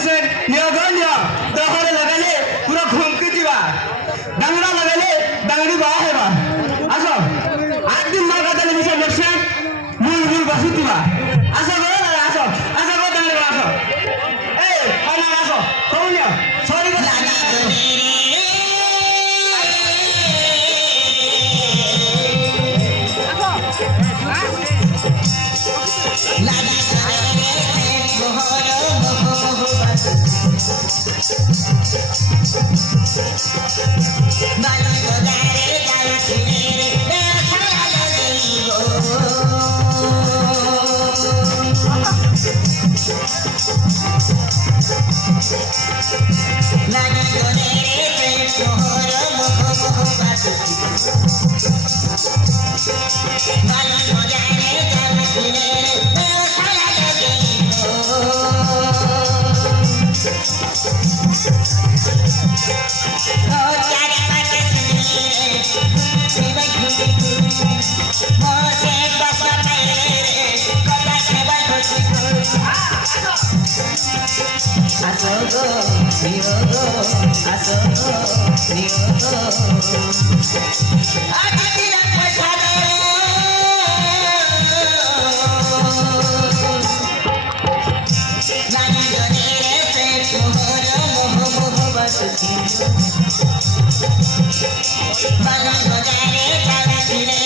Patient neo गनियो दहरे लगाले पूरा घुमके दिवा डांगड़ा लगाले डांगड़ी बा हेबा आसो आठ दिन मार काटले मिसे पेशेंट मुल मुल बसु दिवा आसो गो आसो आसो गो डांगड़ी आसो ए खाना आसो कौनियो सॉरी को लागी Asogo, niogo, asogo, niogo. Aquí la cosa Nani donere se mohoro moho basuki. Mano gojare kala kire.